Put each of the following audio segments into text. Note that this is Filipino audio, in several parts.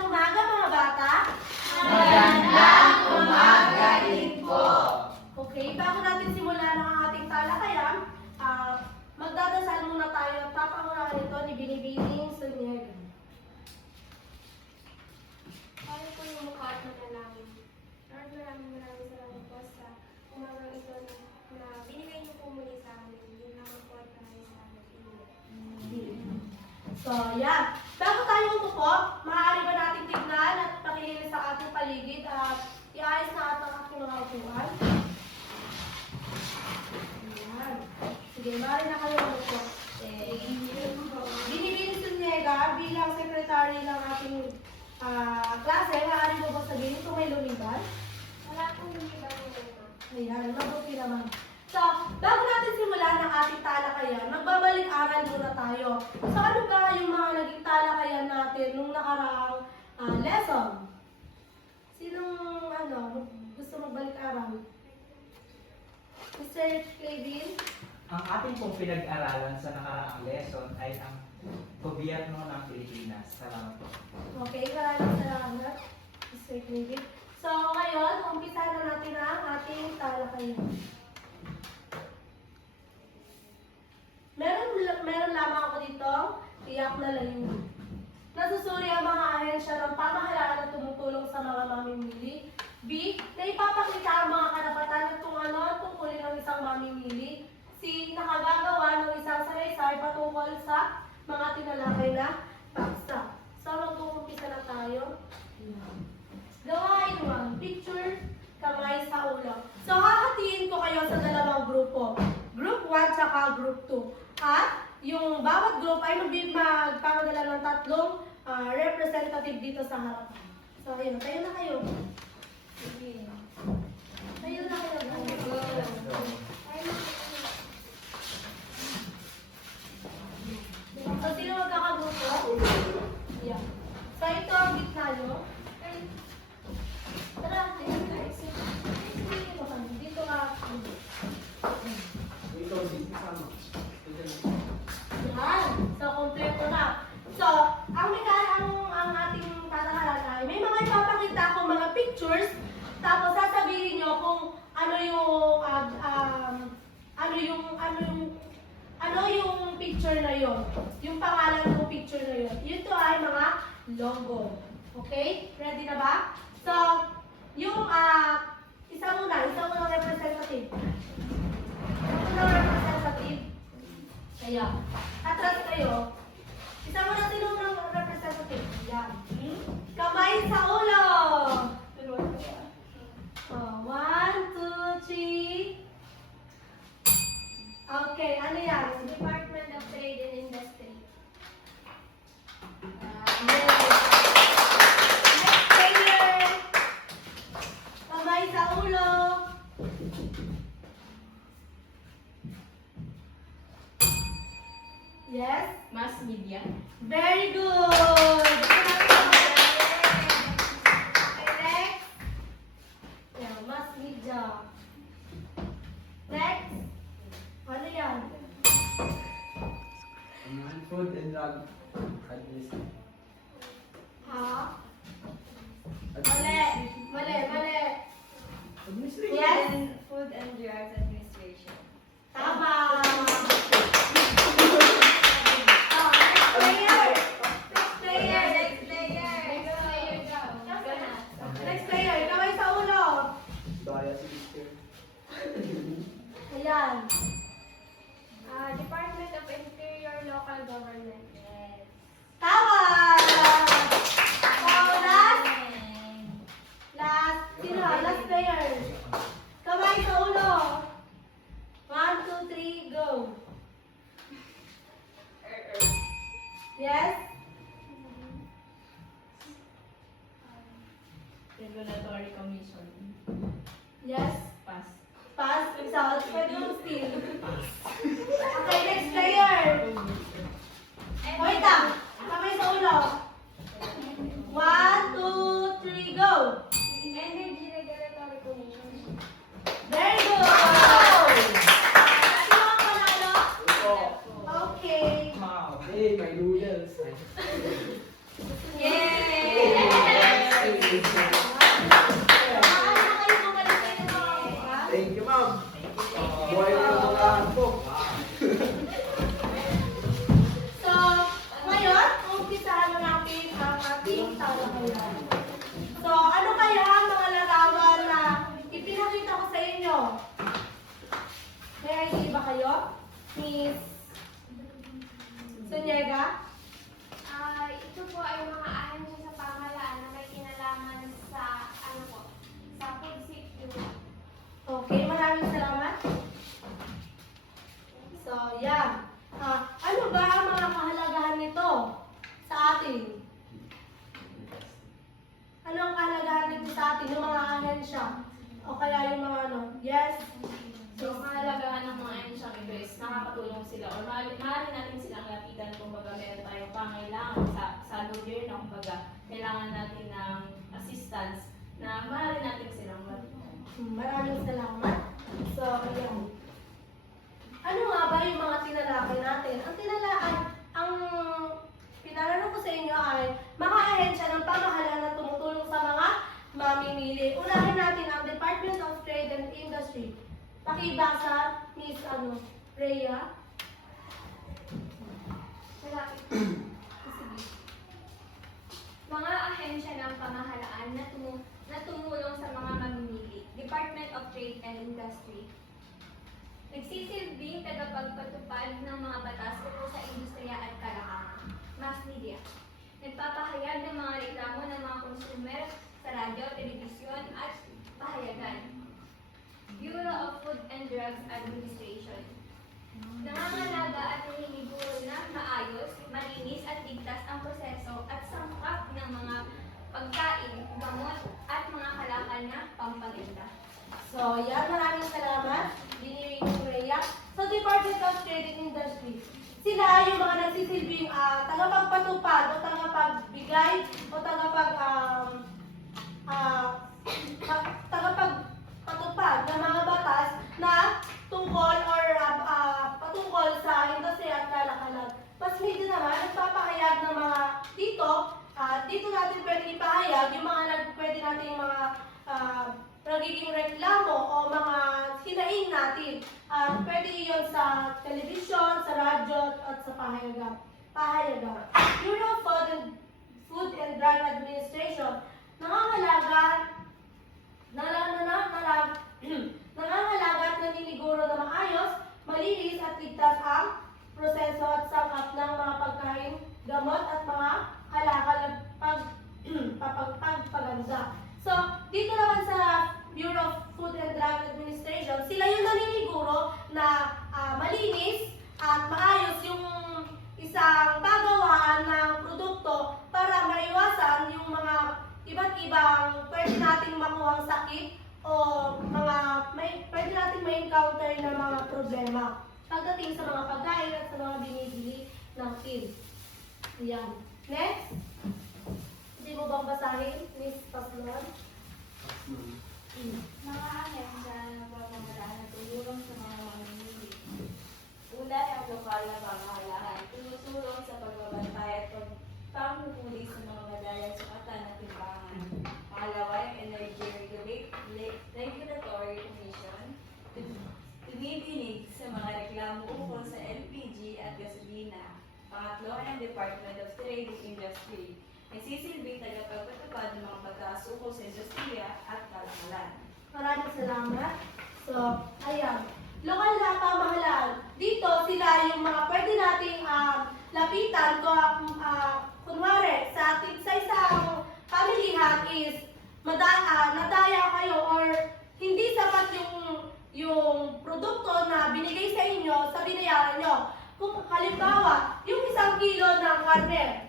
Magandang umaga mga bata. Magandang umaga din po. Okay, bago natin simulan ang ating talakayan, magdadasal muna tayo at papangunahan ito ni Binibining Sunyega. Tayo po yung mukha at manalangin. Lord, maraming salamat po sa umagang ito na binigay niyo po muli sa amin. Hindi naman po at maraming salamat sa inyo. So, yan. Bago tayo umupo, maaari ba natin tignan at pakilinis sa ating paligid at iayos na ating ating mga upuan? Ayan. Sige, maaari na kayo umupo. Binibining Sunyega, bilang sekretary ng ating klase, maaari mo ba sabihin kung may lumiban? Wala pong lumiban mo ito. Ayan, mabuti naman. So, bago natin simulan ang ating talakayan, magbabalik-aral muna tayo. So, ano ba yung mga naging talakayan natin nung nakaraang lesson? Sinong gusto magbalik-aral? Mr. Kevin? Ang ating pong pinag-aralan sa nakaraang lesson ay ang gobyerno ng Pilipinas. Salamat po. Okay, maraming salamat, Mr. Kevin. So, ngayon, umpisa na natin ang ating talakayan. Meron lamang ako dito, tiyak na layunin. Nasusuri ang mga ahensya ng pamahalaan na tumutulong sa mga mamimili. B. Na ipapakita ang mga karapatan at kung ano ang tungkulin ng isang mamimili. C. Nakagagawa ng isang salaysay patungkol sa mga tinalakay na paksa. So, mag-uumpisa na tayo. Gawain 1. Picture, kamay sa ulo. So, hahatiin ko kayo sa dalawang grupo. Group 1 tsaka Group 2. At yung bawat group ay magpapadala ng tatlong representative dito sa harapan. So, ayun. Tayo na kayo. Sige. Tayo na kayo. So, sino magkakagrupo? Yeah. So, ito ang gitna nyo. Tara, dito ka. Yan. So, kompleto na. So, ang ating patakaran ay may mga ipapakita akong mga pictures, tapos sasabihin nyo kung ano yung picture na yon, yung pangalan ng picture na yon. Ito ay mga logo. Okay? Ready na ba? So, yung isa muna representative. Representative. Kaya, atras kayo. Isa mo na sinong representative. Yan. Kamay sa ulo. Oh, 1, 2, 3. Okay, ano yan? Department of Trade and Industry. Yes. Next player. Kamay sa ulo. Yes? Mass media. Very good! Next. Yeah, mass media. Next. Ano yan? Food and Drug Administration. Ha? Mali. Administration. Yes? Food and Drugs Administration. Tama! Oh, next player. Next player. Kamay sa ulo. Bias Minister. Ayan. Department of Interior Local Government. Yes. Tama! So, last. Sino? Last player. Kamay sa ulo. 1, 2, 3, go. Yes? Regulatory Commission. Yes? Pass. Pass. Results. Pwede yung still. Okay, next player. Wait lang. Kamay sa ulo. 1, 2, 3, go. Energy Regulatory Commission. Very good! Sino ang panalo? Okay. Hey, my noodles. Yay! Miss Sonyega? Ito po ay mga ahensya sa pamahalaan na may kinalaman sa, sa food security. Okay, maraming salamat. So, yeah. Ano ba ang mga kahalagahan nito sa atin? Ano ang kahalagahan nito sa atin, yung mga ahensya? O kaya yung mga ano? Yes? So, ang kahalagahan ng mga ahensyang ito is nakakatulong sila or maaari natin silang lapitan kung baga meron tayong pangailangan sa gobyerno, kung baga kailangan natin ng assistance na maaari natin silang lapitan. Maraming salamat. So, ayan. Ano nga ba yung mga tinalakay natin? Ang pinalaro ko sa inyo ay mga ahensya ng pamahalaan na tumutulong sa mga mamimili. Unahin natin ang Department of Trade and Industry. Pakibasa, Miss Rhea. Malapit. Mga ahensya ng pamahalaan na tumulong sa mga mamimili. Department of Trade and Industry. Nagsisilbing tagapagpatupad ng mga batas tungkol sa industriya at kalakalan. Mass media. Nagpapahayag ng mga reklamo ng mga consumer sa radyo, telebisyon at pahayagan. Bureau of Food and Drugs Administration. Nangangalaga at naniniguro na maayos, malinis at ligtas ang proseso at sangkap ng mga pagkain, gamot at mga kalakal na pampaginda. So, yan. Maraming salamat. Biniri ni Rhea. So, Department of Trade and Industry. Sila yung mga nagsisilbing tagapagpatupad o tagapagbigay o tagapagpatupad ng mga batas na tungkol or patungkol sa industriya at kalakalan. Mas medyo naman, nagpapahayag ng mga dito natin pwede ipahayag yung mga pwede natin yung mga nagiging reklamo o mga hinaing natin. Pwede yun sa telebisyon, sa radyo, at sa pahayagan. Bureau of Food and Drug Administration, nangangalaga at naniniguro na maayos, malinis at ligtas ang proseso at sangkap ng mga pagkain, gamot at mga kalakal at pagpaganda. So, dito naman sa Bureau of Food and Drug Administration, sila yung naniniguro na malinis at maayos yung isang pagawaan ng produkto para maiwasan yung mga iba't ibang pwede nating makuhang sakit o pwede nating ma-encounter na mga problema pagdating sa mga pagkain at sa mga binibili natin. Yan. Next. Hindi mo bang basahin, Miss Paslon? Mga ahensya ng pamahalaan na tumulong sa mga mamimili. Una ang lokal na pamahalaan, tumutulong sa pagbabantay at pagpamuhuli sa mga madalang sukatan at timbangan. Pangalawa, yung Energy Regulatory Commission, tumidinig sa mga reklamo ukol sa LPG at gasolina. Pangatlo, ang Department of Trade and Industry, nagsisilbing tagapagpatupad ng mga batas ukol sa industriya at kalakalan. Maraming salamat. So, ayan. Lokal na pamahalaan. Dito sila yung mga pwede nating lapitan kunwari sa isang pamilihan is nadaya kayo or hindi sapat yung produkto na binigay sa inyo sa binayaran nyo. Kung halimbawa, yung 1 kilo ng karne,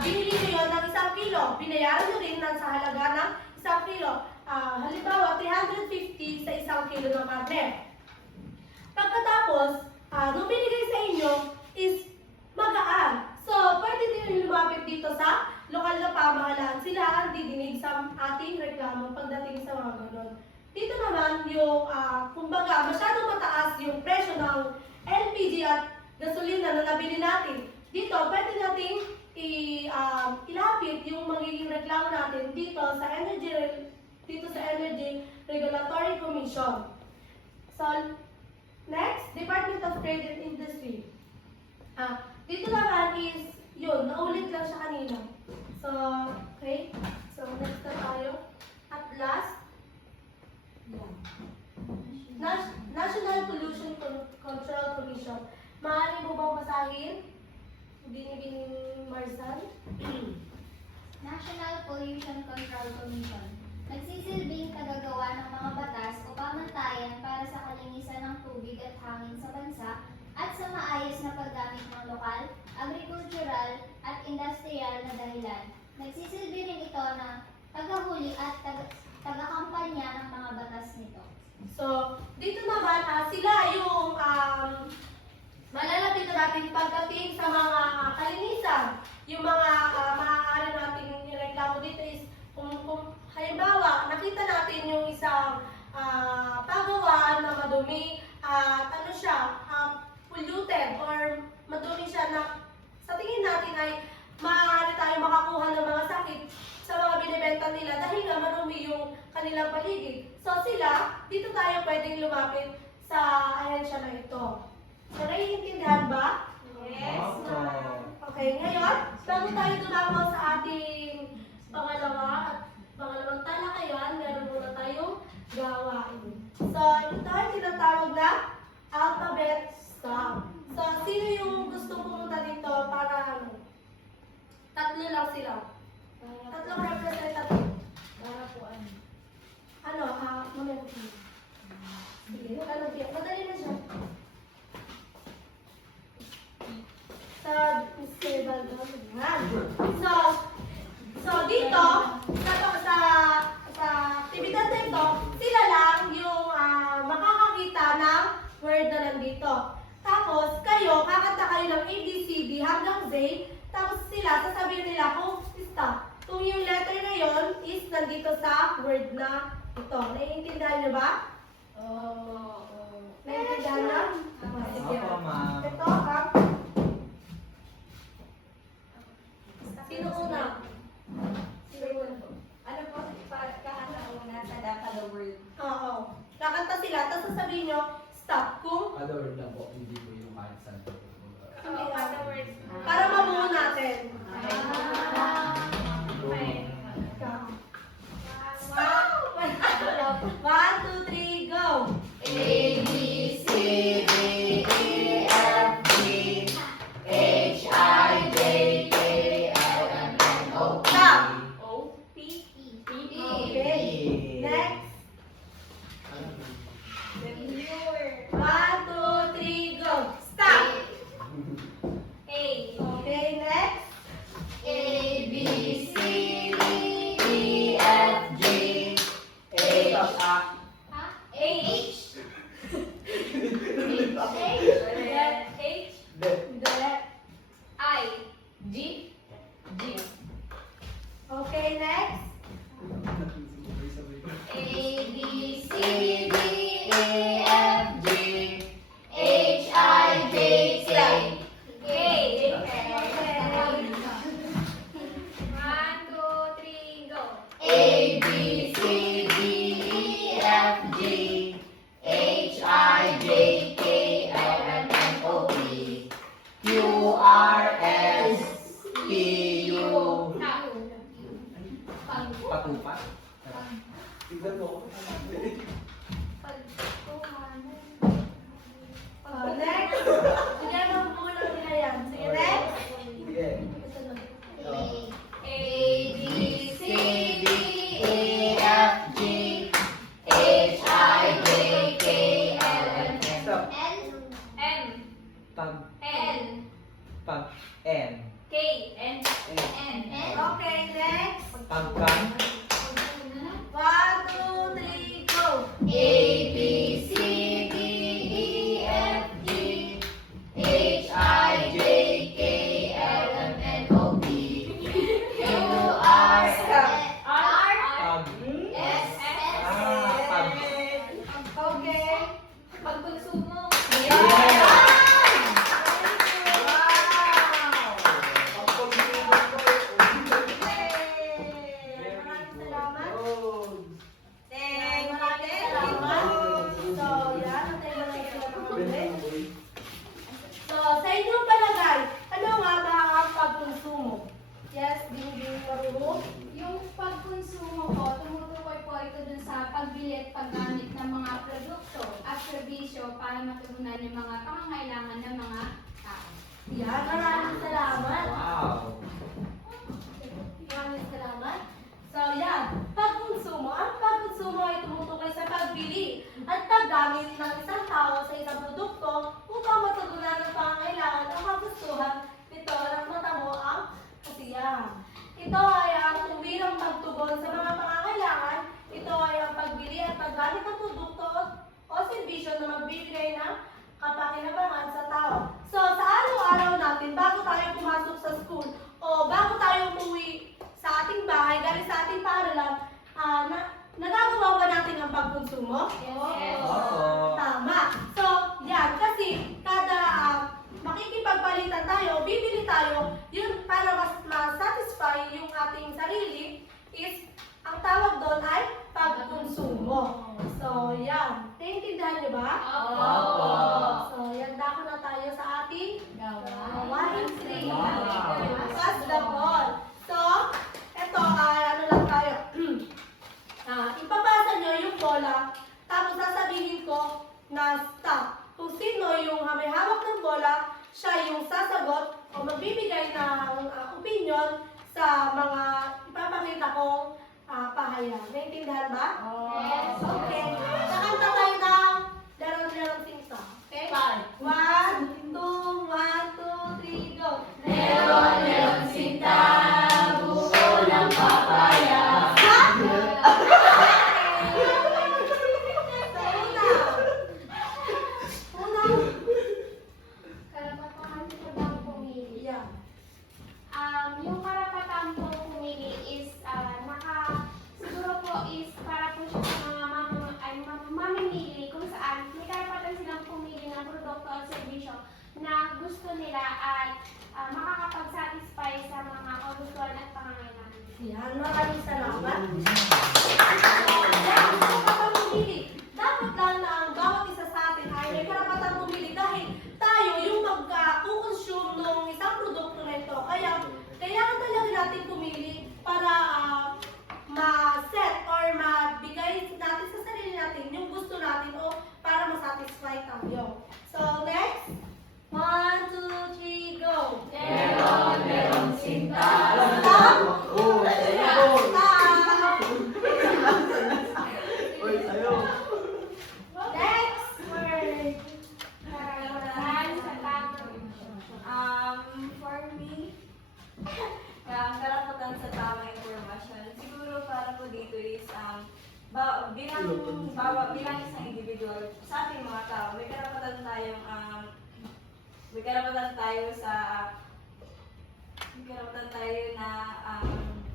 binili nyo yun ng 1 kilo, binayaran nyo rin sa halaga ng 1 kilo. Halimbawa, 350 sa 1 kilo ng karne. Pagkatapos, nung binigay sa inyo is magaan. So, pwede din lumapit dito sa lokal na pamahalaan. Sila ang didinig sa ating reklamo pagdating sa mga ganon. Dito naman yung, kumbaga, masyadong mataas yung presyo ng LPG at gasolina na nabili natin. Dito, pwede nating ilapit yung magiging reklamo natin dito sa Energy Regulatory Commission. So, next, Department of Trade and Industry. Dito naman is, yun, naulit lang siya kanina. So, okay. So, next na tayo. At last, National Pollution Control Commission. person? National Pollution Control Commission. Nagsisilbing tagagawa ng mga batas o pamantayan para sa kalinisan ng tubig at hangin sa bansa at sa maayos na paggamit ng lokal, agricultural at industrial na dahilan. Nagsisilbi rin ito na tagahuli at tagakampanya ng mga batas nito. So, dito naman, sila yung malalapit natin pagdating sa mga kalinisan. Yung mga maaari nating reklamo dito is kung halimbawa, nakita natin yung isang pagawaan na madumi at ano siya, polluted or madumi siya na sa tingin natin ay maaari tayo makakuha ng mga sakit sa mga binibenta nila dahil nga marumi yung kanilang paligid. So sila, dito tayo pwedeng lumapit sa ahensya na ito. So naiintindihan ba? Opo. Okay, ngayon, bago tayo dumako sa ating pangalawang talakayan, meron muna tayong gawain. So, ito ay tinatawag na alphabet stop. So, sino yung gusto pumunta dito para ano? Tatlo lang sila. Tatlong representative. Para po ano? Ano, mamaya ko sila. Sige, madali na siya. Sa stable yan. So dito, sa aktibidad na ito, sila lang yung makakakita ng word na nandito. Tapos, kayo, kakanta kayo ng ABCD hanggang Z, tapos sila, sasabihin nila kung stop. Kung yung letter na yon is nandito sa word na ito. Naiintindihan niyo ba? Naiintindihan na? Sige. Opo, ma'am. Ito, sino una? Sino una? Ano po, kakanta una sa Data the World. Oo. Kakanta sila, tapos sasabihin nyo, stop. Kung Other word lang po, hindi po yung kahit saan po. para mabuo natin. One, two, three, go! A, B, C, D, E, F, G, H, I, J, K, L, M, N, O, P. Stop! O, P, Okay. Next. One, two, three, go! Stop! A. Okay, next. A, B, C, D, E, F, G, H, H. H. The I. G. Okay, next. A, B, C, D, E, F, G, H, I, J, K. K. Okay. 1, 2, 3, go. A, B, C, D, E, F, G, H, I, J, K, L, M, N, O, P, Q, R, S, T, U. Patupat. Tignan mo. Next. Sige, mabubuo lang nila yan. Sige, next. Sige. A, B, C, D, E, F, G, H, I, J, K, L, M, N, Stop. M. Pag, N. pag, N. K. N. N. Okay, next. Pagkan. 1, 2, 3, go! A, B, C, D, E, F, G, H, I, J, K, L, M, N, O, P, Q, R, S, R. Pag, S, pag. Okay. Pagkonsumo. Maraming salamat. Thank Maraming you. salamat. So, yan. Antay mo lang sila mga ulit. Benjamin. So, sa inyong palagay, ano nga ba ang pagkonsumo? Yes, Bingbing Maruro. Yung pagkonsumo ko, tumutukoy po ito dun sa pagbili at paggamit ng mga produkto at serbisyo para matugunan yung mga pangangailangan ng mga tao. Yan, maraming salamat. Wow. Ito ay ang tuwirang pagtugon sa mga pangangailangan. Ito ay ang pagbili at paggamit ng produkto o serbisyo na magbibigay ng kapakinabangan sa tao. So, sa araw-araw natin, bago tayo pumasok sa school o bago tayo umuwi sa ating bahay, galing sa ating paaralan, nagagawa ba natin ang pagkonsumo? Yes. Oo. Tama. So, yan. Kasi kada makikipagpalitan tayo, bibili tayo, yun para mas ma-satisfy yung ating sarili is, ang tawag doon ay pagkonsumo. So, yan. Naiintindihan niyo ba? Opo. So, yan dako na tayo sa ating gawain 3. Wow. Pass the ball. So, eto, ano lang tayo. Ipapasa niyo yung bola, tapos sasabihin ko na stop. Kung sino yung may hawak ng bola, siya yung sasagot o magbibigay ng opinion sa mga ipapakita kong pahayag. Naintindihan ba? Yes. Okay. Kakanta tayo ng Lerong Sinta. Okay? 1, 2, 1, 2, 3, go! Lerong sinta, buko ng papaya. Karapatan sa bang pumili. Yeah. Yung karapatan po pumili is siguro po is para po siya sa mga mamimili kung saan may karapatan silang pumili ng produkto o serbisyo na gusto nila at makakapag-satisfy sa mga kagustuhan at pangangailangan. Yan, maraming salamat. Dapat lang na ang bawat isa sa atin ay may karapatang pumili dahil tayo yung mag-consume ng isang produkto na ito. Kaya, kailangan talaga natin pumili para ma-set or mabigay natin sa sarili natin yung gusto natin o para ma-satisfy tayo. So, next. 1, 2, 3, go! Lerong sinta. Stop! Oo, Stop! Uy, ayaw. Next word. Karapatan sa tamang For me, ang karapatan sa tamang impormasyon, siguro para po dito is, bilang isang individual, sa ating mga tao, may karapatan tayo na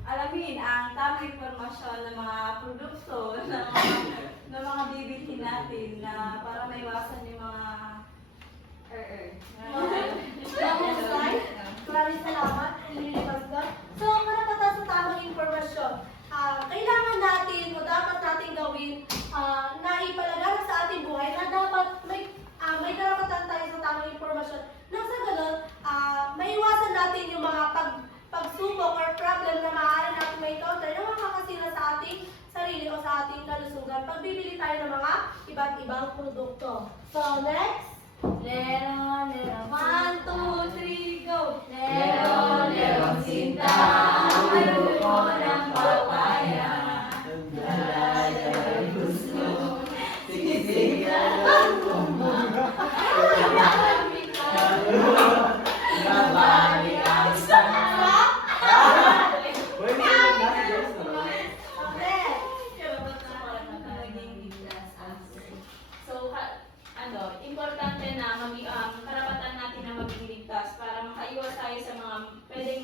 alamin ang tamang impormasyon ng mga produkto ng mga bibilhin natin na para maiwasan yung mga Maraming salamat. Nililipas doon. So, karapatan sa tamang impormasyon. Kailangan natin o dapat natin gawin na ipalaganap sa ating buhay na dapat may karapatan tayo sa tamang impormasyon. Nang sa ganun, maiwasan natin yung mga pagsubok or problem na maaari natin may encounter na makakasira sa ating sarili o sa ating kalusugan pag bibili tayo ng mga iba't ibang produkto. So, next. Lerong 1, 2, 3, go! Lerong sinta, buko ng papaya. Nabalik ang sama. Uy, nasa guys na. So, importante na karapatan natin na maging ligtas para makaiwas tayo sa mga pwedeng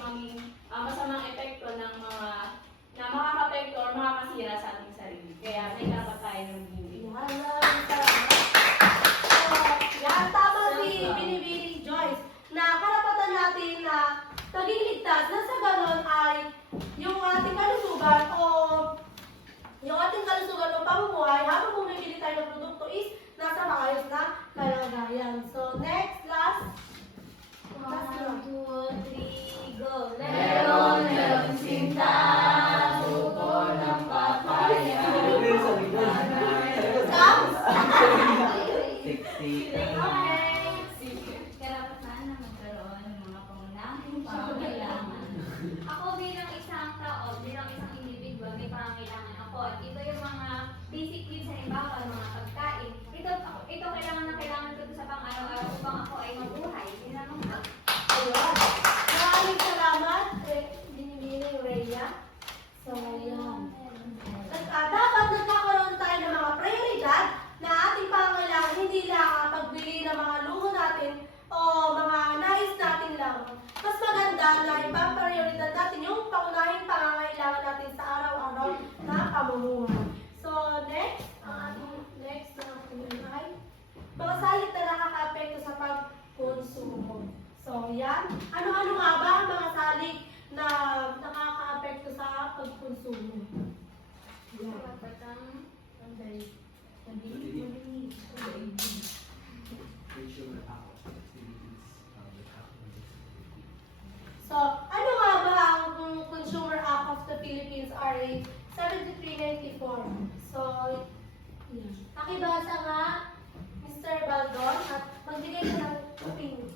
ng Consumer Act. So, ano nga ba ang Consumer Act of the Philippines RA 7394? So, yan. Pakibasa nga, Mr. Baldon, at magbigay ka ng opinion.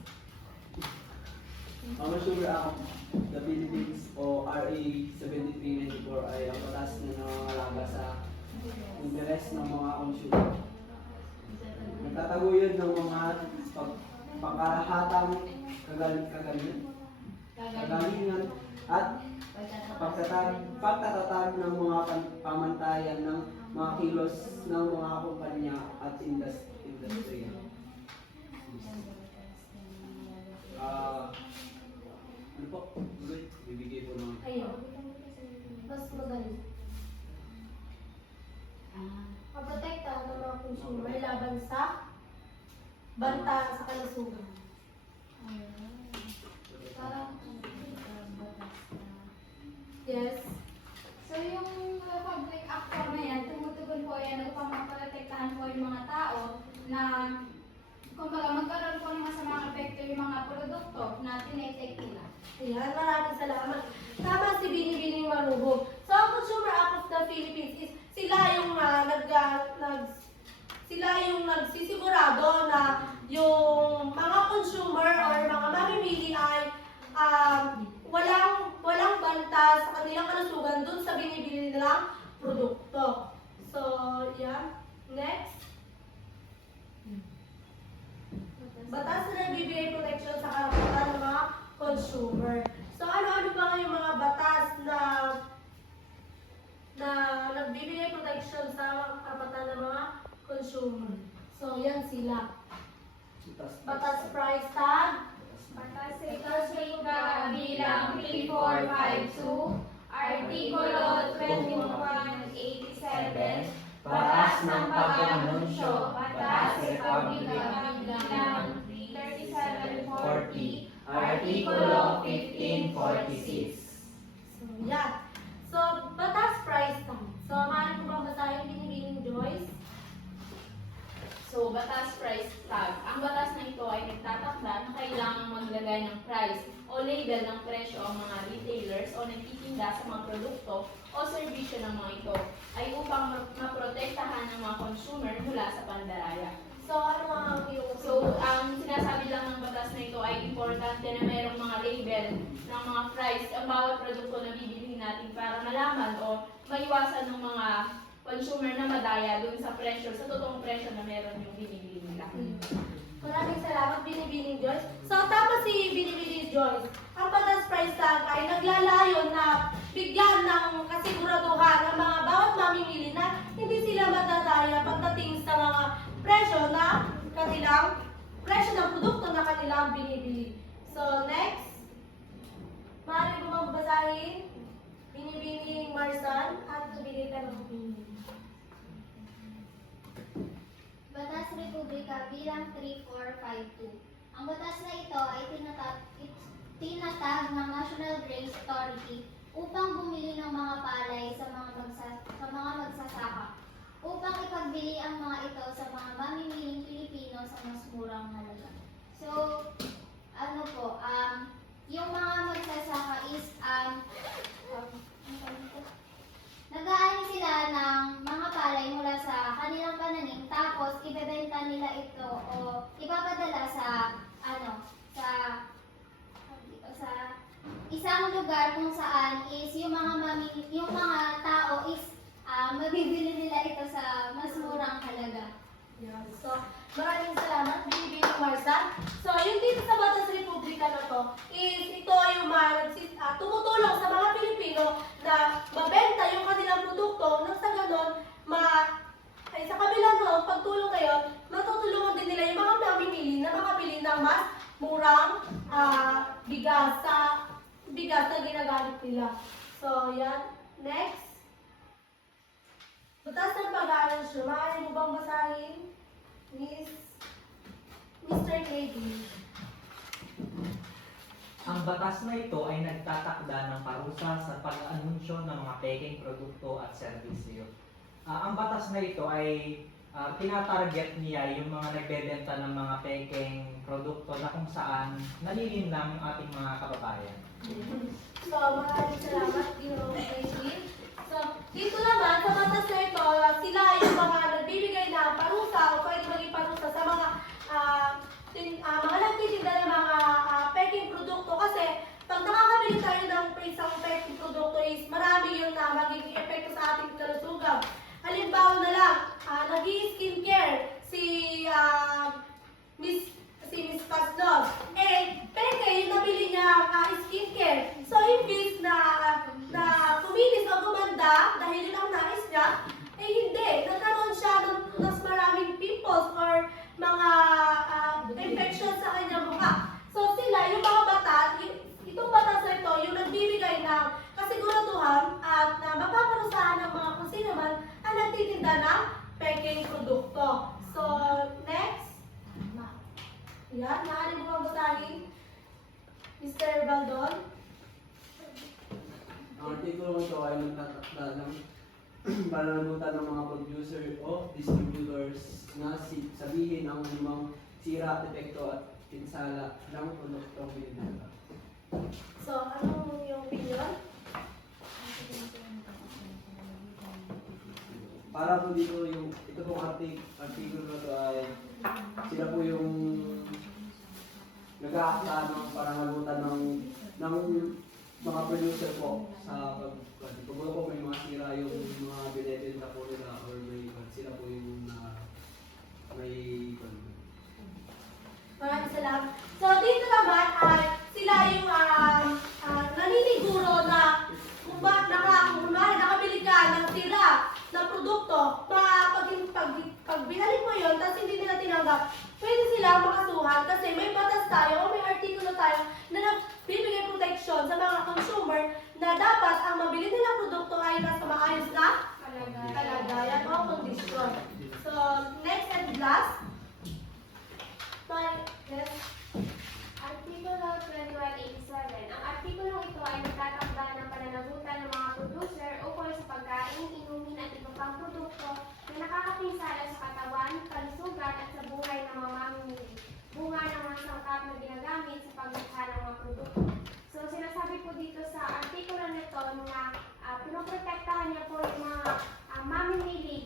Ang Consumer Act of the Philippines o RA 7394 ay ang batas na nangangalaga sa interes ng mga consumer. Nagtataguyod ng mga pangkarahatang kagalingan at pagtatatag ng mga pamantayan ng mga kilos ng mga kumpanya at industriya. Ano po? Good. Bibigay po ng Ayun. Mas magaling. Maprotektahan ng mga consumer laban sa banta sa kalusugan. Yes. So yung public actor na yan, tumutugon po yan upang maprotektahan po yung mga tao na kumbaga magkaroon po ng masamang epekto yung mga produkto na tinetake nila. Ayan, maraming salamat. Tama si Binibining Marubo. So, ang Consumer Act of the Philippines is sila yung nagsisigurado na yung mga consumer or mga mamimili ay walang banta sa kanilang kalusugan dun sa binibili nilang produkto. So, yeah. Next. Batas na nagbibigay protection sa karapatan ng mga consumer. So, ano-ano ba nga yung mga batas na nagbibigay protection sa karapatan ng mga consumer? So, yan sila. Batas price tag, Batas Republika bilang 3452, Artikulo 2187, Batas ng Pag-anunsyo, Batas Republika bilang 3740, Artikulo 1546. so yan. So, batas price tag. So, maaari ko bang basahin Binibining Joyce? So, batas price tag. Ang batas na ito ay nagtatakda na kailangang maglagay ng price o label ng presyo ang mga retailers o nagtitinda sa mga produkto o serbisyo ng mga ito ay upang maprotektahan ng mga consumer mula sa pandaraya. So, ano nga ang iyong So, ang sinasabi lang ng batas na ito ay importante na mayroong mga label ng mga price ang bawat produkto na bibilihin natin para malaman o maiwasan ng mga consumer na madaya dun sa presyo, sa totoong presyo na meron yung binibili nila. Maraming salamat, Binibining Joyce. So, tama si Binibining Joyce. Ang batas price tag ay naglalayon na bigyan ng kasiguraduhan ang mga bawat mamimili na hindi sila madadaya pagdating sa mga presyo ng produkto na kanilang binibili. So, next. Maaari mo magbasahin Binibining Marsan at bigay ka ng opinion. Batas Republika bilang 3452. Ang batas na ito ay tinatag ng National Grains Authority upang bumili ng mga palay sa mga magsasaka upang ipagbili ang mga ito sa mga mamimiling Pilipino sa mas murang halaga. So, yung mga magsasaka is nag-aani sila ng mga palay mula sa kanilang pananim, tapos ibebenta nila ito o ipapadala sa isang lugar kung saan is yung mga tao is mabibili nila ito sa mas murang halaga. Yan. So, maraming salamat, Binibining Marsan. So, yung dito sa Batas Republika na to, is ito yung tumutulong sa mga Pilipino na mabenta yung kanilang produkto nang sa ganon, sa kabilang noong pagtulong ngayon, matutulungan din nila yung mga mamimili na makabili ng mas murang bigas na ginagamit nila. So, yan. Next. Batas ng pag-aanunsyo. Maaari mo bang basahin? Mr. KD. Ang batas na ito ay nagtatakda ng parusa sa pag-anunsyo ng mga peking produkto at serbisyo. ang batas na ito ay tinatarget niya yung mga nagbebenta ng mga pekeng produkto na kung saan nalilinlang yung ating mga kababayan. So, maraming salamat, Ginoong Kaylin. So, dito naman, sa batas na ito, sila yung mga nagbibigay ng parusa o pwede maging parusa sa mga mga nagtitinda ng mga peking produkto kasi pag nakakabili tayo ng isang peking produkto is marami yung magiging epekto sa ating kalusugan. Halimbawa na lang, nag-i-skincare si Miss Paslos. Peke yung nabili niya skincare. So, imbis na kuminis o gumanda dahil yun ang nais niya, hindi. Nagkaroon siya ng mas maraming pimples or mga infection sa kanyang mukha. So, sila, yung mga bata, itong batas na ito, yung nagbibigay ng kasiguraduhan at mapaparusahan ng mga kung sino man ang nagtitinda ng peking produkto. So, next. Yan, maaari mo bang basahin, Mr. Baldon? Ang artikulo ito ay nagtatakda ng pananagutan ng mga producer o distributors na sabihin ang limang sira, depekto at pinsala ng produktong binibenta. So, ano yung opinion? Para po dito ito pong artikulo na ito ay sila po yung nag-aakta ng pananagutan ng mga producer po sa pag po may mga sira yung mga binibenta po nila or sila po yung may Maraming salamat. So, dito naman ay sila yung naniniguro na kung nakabili ka ng sira na produkto, pag binalik mo yun, tapos hindi nila tinanggap, pwede sila makasuhan kasi may batas tayo o may artikulo tayo na nagbibigay protection sa mga consumer na dapat ang mabili nilang produkto ay nasa maayos na kalagayan o kondisyon. So, next and last. Yes. Artikulo 2187. Ang artikulong ito ay nagtatakda ng pananagutan ng mga producer ukol sa pagkain, inumin at iba pang produkto na nakakapinsala sa katawan, kalusugan at sa buhay ng mga mamimili. Bunga ng mga sangkap na ginagamit sa paglikha ng mga produkto. So, sinasabi po dito sa artikulo nito na pinoprotektahan niya po yung mga mamimili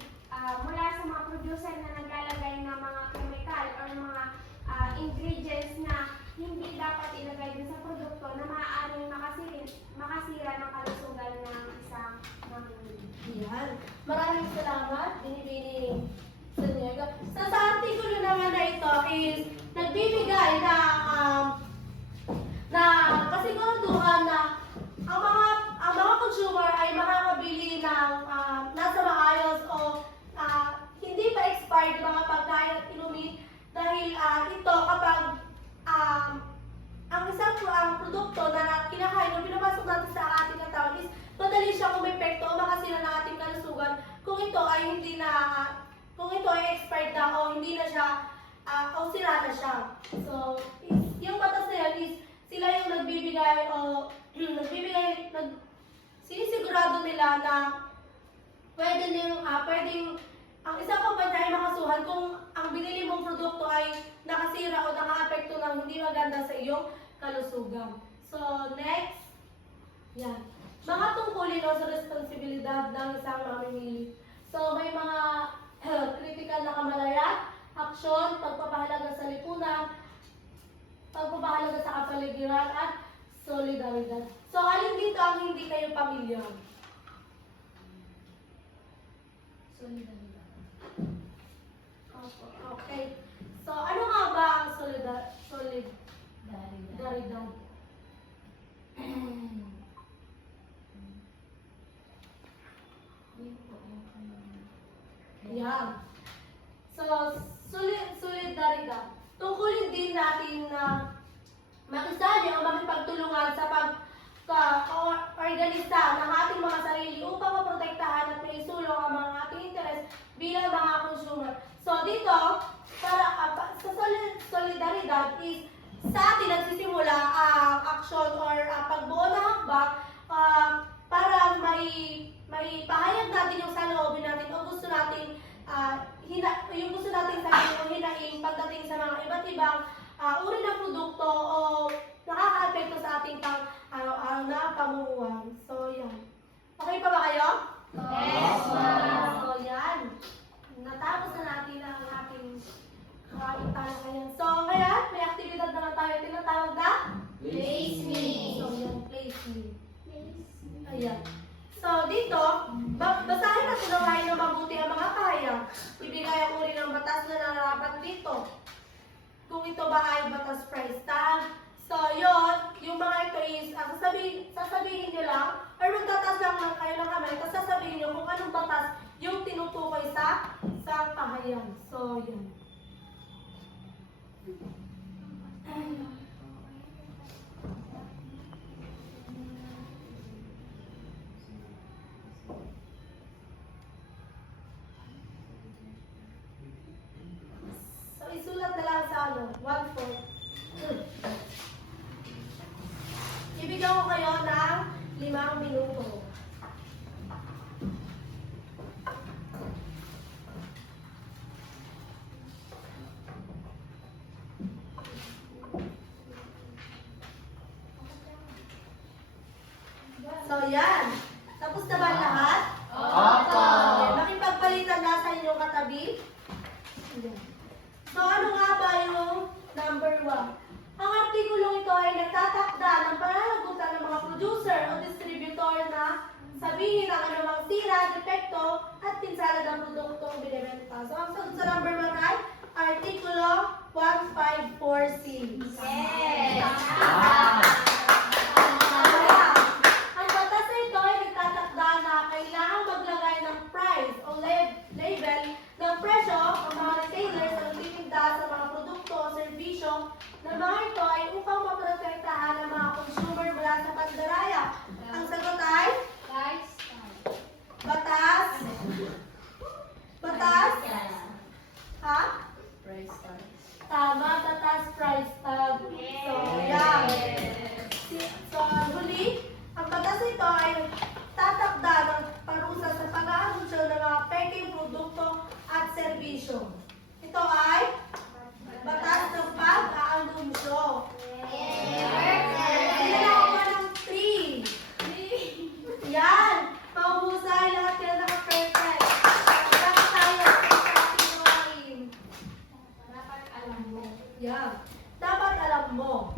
mula sa mga producer na naglalagay ng mga chemical or mga ingredients na hindi dapat ilagay din sa produkto na maaaring makasira ng kalusugan ng isang mamimili. Yan. Maraming salamat, Binibining Sanyega. Sa artikulo naman na ito is nagbibigay na kasiguraduhan na ang mga consumer ay makakabili ng nasa maayos o hindi pa expired mga pagkain at inumin dahil ito kapag ang isang produkto na kinakain o pinapasok natin sa ating katawan is madali siya kumepekto o makasira ng ating kalusugan kung ito ay kung ito ay expired na o hindi na siya o sira na siya. So, yung batas na yan is sila yung nagbibigay sinisigurado nila na pwedeng ang isang kumpanya ay makasuhan kung ang binili mong produkto ay nakasira o naka-apekto ng hindi maganda sa iyong kalusugan. So, next. Yan. Mga tungkulin o sa responsibilidad ng isang mamimili. So, may mga critical na kamalayan, aksyon, pagpapahalaga sa lipunan, pagpapahalaga sa kapaligiran, at solidaridad. So, alin dito ang hindi kayo pamilya? Solidaridad. Okay. So, ano nga ba ang solidaridad? Yan. So, solidaridad. Tungkulin din natin na makisali o makipagtulungan sa pag-organisa ng ating mga sarili upang maprotektahan at maisulong ang mga ating interes bilang mga consumer. So, dito, sa solidaridad is sa atin nagsisimula ang action or pagbuo ng hakbang para may pahayag natin yung saloobin natin o yung gusto natin sabihin o hinaing pagdating sa mga iba't ibang uri ng produkto o nakaka-apekto sa ating pang-araw-araw na pamumuhay. So, yan. Okay pa ba kayo? Yes, ma'am. So, yan. Natapos na natin ang ating talakayan. So, ngayon, may aktibidad naman tayo tinatawag na? Place me. So, yan, place me. Ayan. So, dito, basahin at unawain na mabuti ang mga pahayag. Ibigay ang uri ng batas na nararapat dito. Kung ito ba ay batas price tag. So, yun, yung mga ito is, sasabihin nyo lang, or magtatas lang kayo ng kamay, tapos sasabihin nyo kung anong batas yung tinutukoy sa pahayag. So, yun. So, isulat na lang sa 1/4. Ibigyan ko kayo ng 5 minuto. So, yan. Tapos na ba lahat? Opo. Okay, makipagpalitan na sa inyong katabi. Yan. So, ano nga ba yung number 1? Ang artikulong ito ay nagtatakda ng pananagutan ng mga producer o distributor na sabihin ang anumang sira, depekto, at pinsala ng produktong binibenta. So, ang sagot sa number 1 ay Artikulo 154C. Yes. Ang batas na ito ay nagtatakda na kailangang maglagay ng price o label ng presyo ang mga retailers na nagtitinda sa mga produkto o serbisyo na mga ito ay upang maprotektahan ang mga consumer mula sa pandaraya. Ang sagot ay batas. Batas? Ha? Tama, batas price tag. So, yan. So, huli, ang batas nito ay tatakda ng parusa sa pag-aanunsyo ng mga peking produkto at serbisyo. Ito ay batas ng pag-aanunsyo. Sila na ako ng 3. Yan. Mahusay lahat yan naka-perfect. Dapat tayo sa pagkakasinuhain. Dapat alam mo. Yan. Dapat alam mo.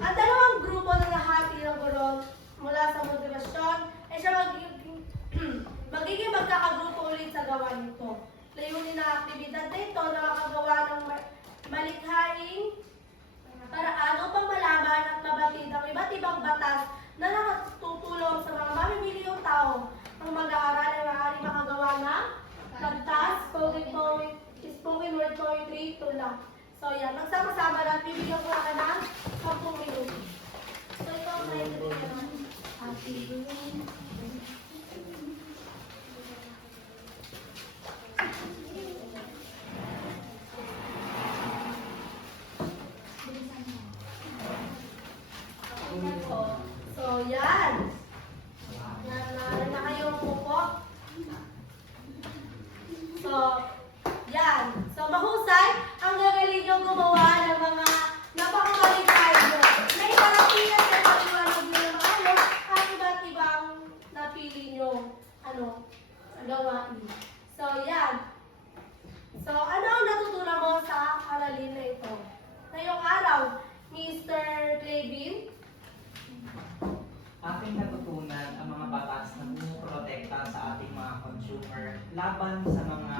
Ang dalawang grupo na nahati ng guro mula sa motivasyon ay siya magiging magkakagrupo ulit sa gawa nito. Layunin na aktibidad na ito na makagawa ng malikhaing paraan upang malaman at mabatid ang iba't ibang batas na nakatutulong sa mga mamimiliyong tao ang mag-aaral ay maaaring makagawa ng kantas, spoken word poetry, tula. So yan, magsama-sama na bibigyan ko na ka ng 10 minuto. So ito ang naibigay ka ng So yan. Na kayong pupo. So, yan. So, mahusay, ang gagaling nyo gumawa ng mga napakamalikay nyo. Na iparapilan sa paliwanag nyo ng maayos at iba't ibang napili nyo, gawain. So, yan. So, ano ang natutunan mo sa aralin na ito? Ngayong araw, Mr. Clavin? Ating natutunan ang mga batas na pumuprotekta sa ating mga consumer laban sa mga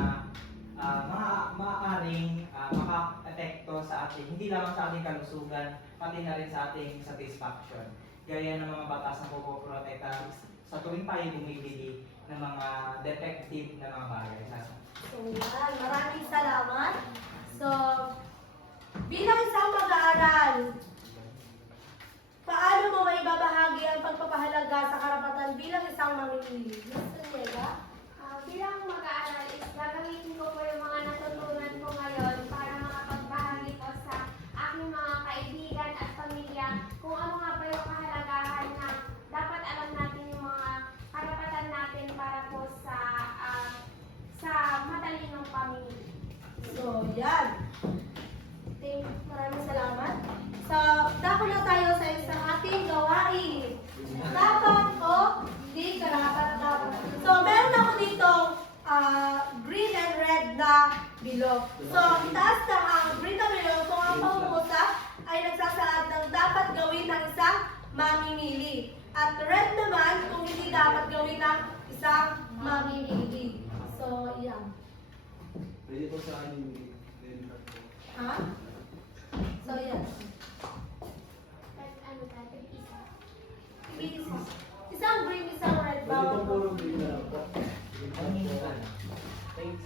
maaaring maka-epekto sa ating, hindi lamang sa ating kalusugan, pati na rin sa ating satisfaction. Gaya ng mga batas na pumuprotekta sa tuwing tayo bumibili ng mga defective na mga bagay. So, yan. Maraming salamat. So, bilang isang mag-aaral, paano mo maibabahagi ang pagpapahalaga sa karapatan bilang isang mamimili? Mr. Niega? Bilang mag-aaral is gagamitin ko po yung mga natutunan ko ngayon para makapagbahagi po sa aking mga kaibigan at pamilya kung ano nga ba yung kahalagahan na dapat alam natin yung mga karapatan natin para po sa dapat gawin ng isang mamimili. So, yan. Pwede po sa akin yung credit card po. Ha? So, yan. Ano tayo? Isa. Isang green, isang red Pwede po bawang. puro green na lang po. Green card po. Thanks.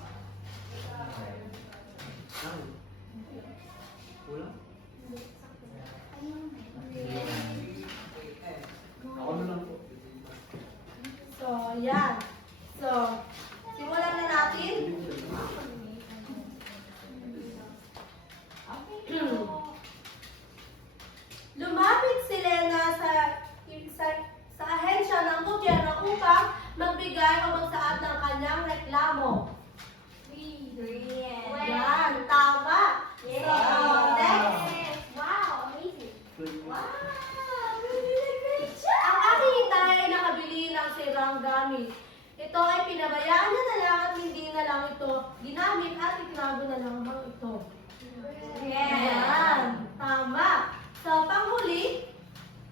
Wala? Ako na lang po. So, yan. So, simulan na natin. Lumapit si Lena sa ahensya ng gobyerno upang magbigay o magsaad ng kanyang reklamo. Yan, tama. So, next. Wow, amazing. Ang aking itay ay nakabili ng sirang gamit. Ito ay pinabayaan niya na lang at hindi na lang ito ginamit at itinago na lamang ito. Yan, tama. So, panghuli,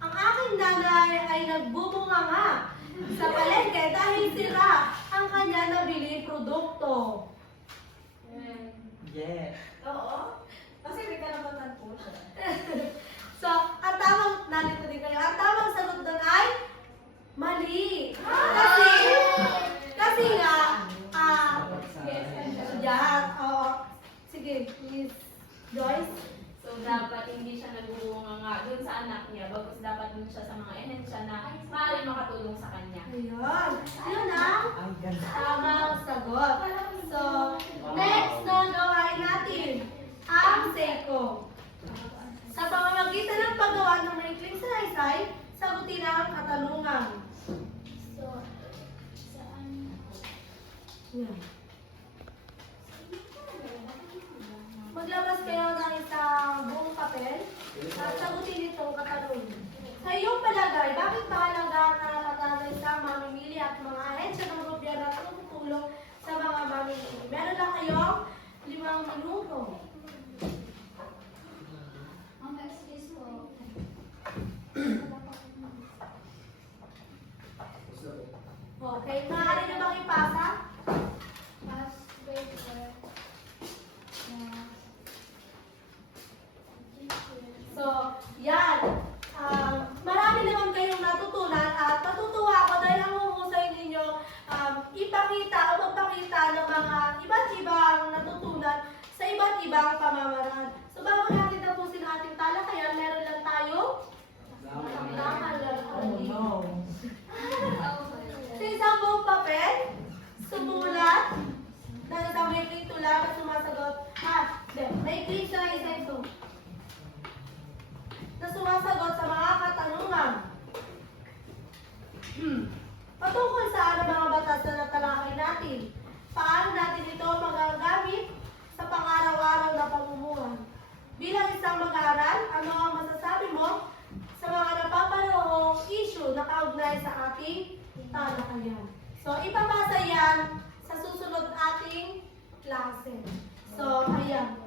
ang aking nanay ay nagbubunganga sa palengke dahil sira ang kanya nabili produkto. Yeah. Oo. Kasi may karapatan po siya. So, ang tamang, nalito din kayo, ang tamang sagot doon ay mali. Kasi nga, yan, oo. Sige, Miss Joyce. So, dapat hindi siya nagbubunga nga dun sa anak niya. Bagkus dapat dun siya sa mga ehensya na maaaring makatulong sa kanya. Ayun. Yun ang Ay, ganda. tamang sagot. So, next na gawain natin, ang Seiko. Sa pamamagitan ng paggawa ng maikling salaysay, sagutin ang katanungan. So, saan? Yan. Maglabas kayo ng isang buong papel at sagutin itong katanungan. Sa iyong palagay, bakit mahalaga ang karapatan ng isang mamimili at mga ahensya ng gobyerno at tumutulong sa mga mamimili? Meron lang kayong 5 minuto. Ang excuse ko. Okay, maaari na bang ipasa? Past paper. So, yan. Marami naman kayong natutunan at matutuwa ako dahil ang huhusay ninyo ipakita o magpakita ng mga iba't ibang natutunan sa iba't ibang pamamaraan. So, bago natin tapusin ang ating talakayan, meron lang tayo sa isang buong papel, sumulat ng isang maikling tula na sumasagot. Maikling siya na isa ito. Na sumasagot sa mga katanungan. Patungkol sa ano mga batas na natalakay natin. Paano natin ito magagamit sa pang-araw-araw na pamumuhay? Bilang isang mag-aaral, ano ang masasabi mo sa mga napapanahong issue na kaugnay sa ating talakayan? So, ipapasa yan sa susunod ating klase. So, ayan.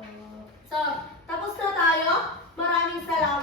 So, tapos na tayo. Maraming salamat.